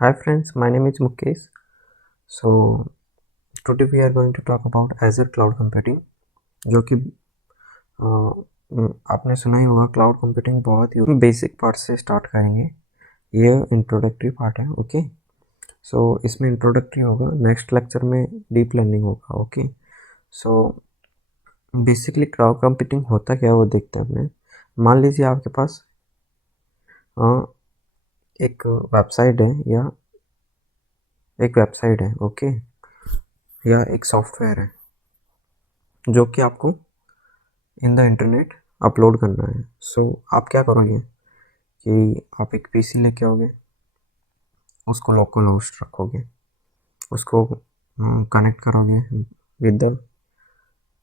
Hi friends, my name is Mukesh. So today we are going to talk about Azure Cloud Computing, जो कि आपने सुना ही होगा। Cloud computing बहुत ही basic part से स्टार्ट करेंगे। ये इंट्रोडक्टरी पार्ट है। ओके, सो इसमें इंट्रोडक्टरी होगा, नेक्स्ट लेक्चर में डीप लर्निंग होगा। Okay, so basically cloud computing होता क्या है वो देखते हैं अपने। मान लीजिए आपके पास एक वेबसाइट है या ओके, या एक सॉफ्टवेयर है जो कि आपको इन द इंटरनेट अपलोड करना है। सो आप क्या करोगे कि आप एक पीसी लेके आओगे, उसको लोकल होस्ट रखोगे, उसको कनेक्ट करोगे विद द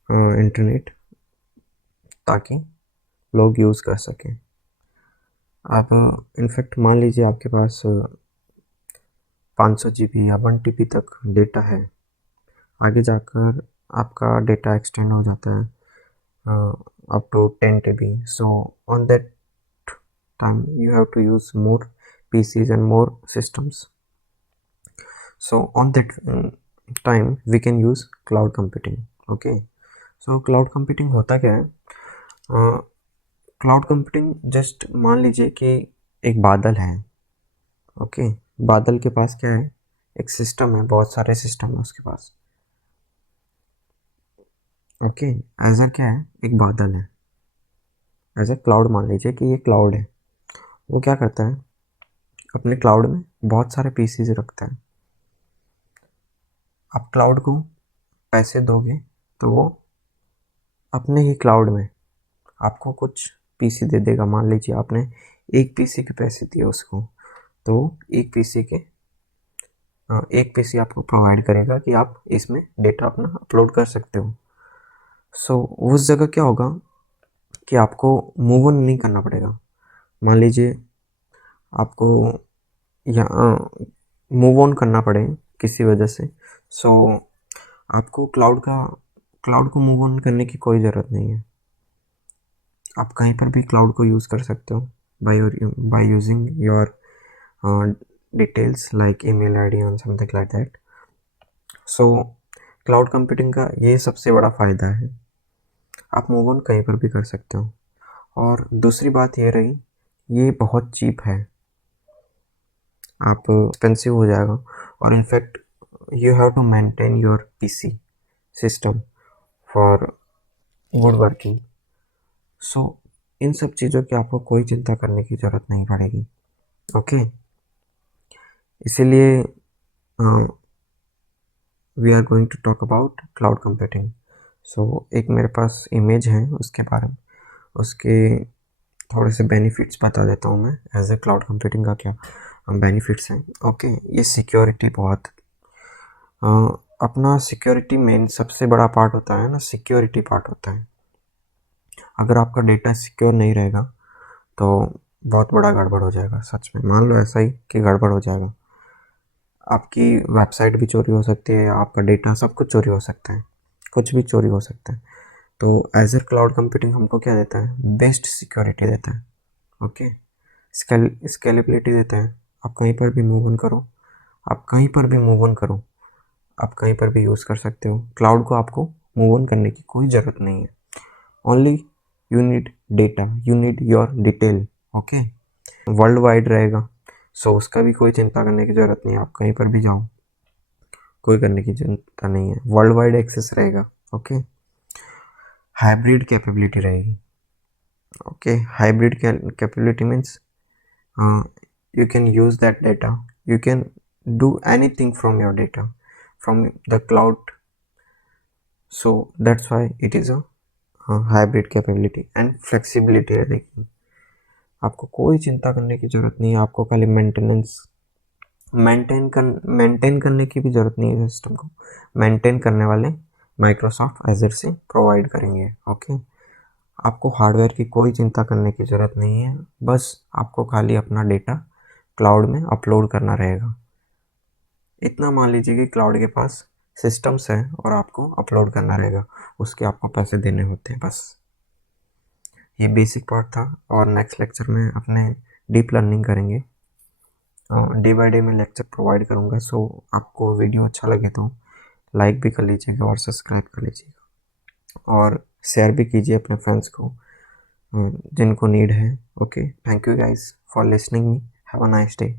इंटरनेट ताकि लोग यूज़ कर सकें। आप इनफैक्ट मान लीजिए आपके पास 500 GB या 1 TB तक डेटा है। आगे जाकर आपका डेटा एक्सटेंड हो जाता है up to 10 TB. So on that time you have to use more PCs and more systems. So on that time we can use cloud computing. Okay, so cloud computing होता क्या है? Cloud computing just मान लीजिए कि एक बादल है। Okay, बादल के पास क्या है? एक सिस्टम है, बहुत सारे सिस्टम है उसके पास। ओके, एजर क्या है? एक बादल है। एज ए क्लाउड मान लीजिए कि ये क्लाउड है। वो क्या करता है? अपने क्लाउड में बहुत सारे पीसीज रखता है। आप क्लाउड को पैसे दोगे तो वो अपने ही क्लाउड में आपको कुछ पीसी दे देगा। मान लीजिए आपने एक पीसी के पैसे दिए उसको, तो एक पीसी आपको प्रोवाइड करेगा कि आप इसमें डेटा अपना अपलोड कर सकते हो। सो उस जगह क्या होगा कि आपको मूव ऑन नहीं करना पड़ेगा। मान लीजिए आपको यहाँ मूव ऑन करना पड़े किसी वजह से, सो आपको क्लाउड को मूव ऑन करने की कोई ज़रूरत नहीं है। आप कहीं पर भी क्लाउड को यूज़ कर सकते हो by using your details like email ID और something like that. So cloud computing का ये सबसे बड़ा फ़ायदा है, आप मूव ऑन कहीं पर भी कर सकते हो। और दूसरी बात ये रही, ये बहुत चीप है। आप एक्सपेंसिव हो जाएगा और in fact you have to maintain your PC system for good working. So इन सब चीज़ों की आपको कोई चिंता करने की ज़रूरत नहीं पड़ेगी। ओके, इसीलिए we are going to talk about cloud computing. So एक मेरे पास इमेज है, उसके बारे में उसके थोड़े से बेनिफिट्स बता देता हूँ मैं। एज ए क्लाउड कंप्यूटिंग का क्या बेनिफिट्स हैं। ओके, ये सिक्योरिटी बहुत अपना सिक्योरिटी मेन सबसे बड़ा पार्ट होता है ना, सिक्योरिटी पार्ट होता है। अगर आपका डेटा सिक्योर नहीं रहेगा तो बहुत बड़ा गड़बड़ हो जाएगा। सच में मान लो ऐसा ही कि गड़बड़ हो जाएगा, आपकी वेबसाइट भी चोरी हो सकती है, आपका डेटा सब कुछ चोरी हो सकता है, कुछ भी चोरी हो सकता है। तो एजर क्लाउड कंप्यूटिंग हमको क्या देता है? बेस्ट सिक्योरिटी देता है। ओके, स्केलेबिलिटी देता है। आप कहीं पर भी मूव ऑन करो, आप कहीं पर भी मूव ऑन करो, आप कहीं पर भी यूज़ कर सकते हो। क्लाउड को आपको मूव ऑन करने की कोई ज़रूरत नहीं है। Only you need data, you need your detail. Okay, world wide रहेगा, सो उसका भी कोई चिंता करने की ज़रूरत नहीं है। आप कहीं पर भी जाओ, कोई करने की चिंता नहीं है, वर्ल्ड वाइड एक्सेस रहेगा। ओके, हाइब्रिड कैपेबिलिटी रहेगी। Okay, hybrid capability means you can use that data, you can do anything from your data from the cloud. So that's why it is a hybrid capability and flexibility रहेगी। आपको कोई चिंता करने की ज़रूरत नहीं है। आपको खाली मेंटेन करने की भी ज़रूरत नहीं है। सिस्टम को मेंटेन करने वाले माइक्रोसॉफ्ट एजर से प्रोवाइड करेंगे। ओके, आपको हार्डवेयर की कोई चिंता करने की ज़रूरत नहीं है, बस आपको खाली अपना डेटा क्लाउड में अपलोड करना रहेगा। इतना मान लीजिए कि क्लाउड के पास सिस्टम्स हैं और आपको अपलोड करना रहेगा, उसके आपको पैसे देने होते हैं बस। ये बेसिक पार्ट था और नेक्स्ट लेक्चर में अपने डीप लर्निंग करेंगे। डे बाय डे मैं लेक्चर प्रोवाइड करूँगा। सो आपको वीडियो अच्छा लगे तो लाइक भी कर लीजिएगा और सब्सक्राइब कर लीजिएगा और शेयर भी कीजिए अपने फ्रेंड्स को जिनको नीड है। Okay, thank you guys for listening me. Have a nice day.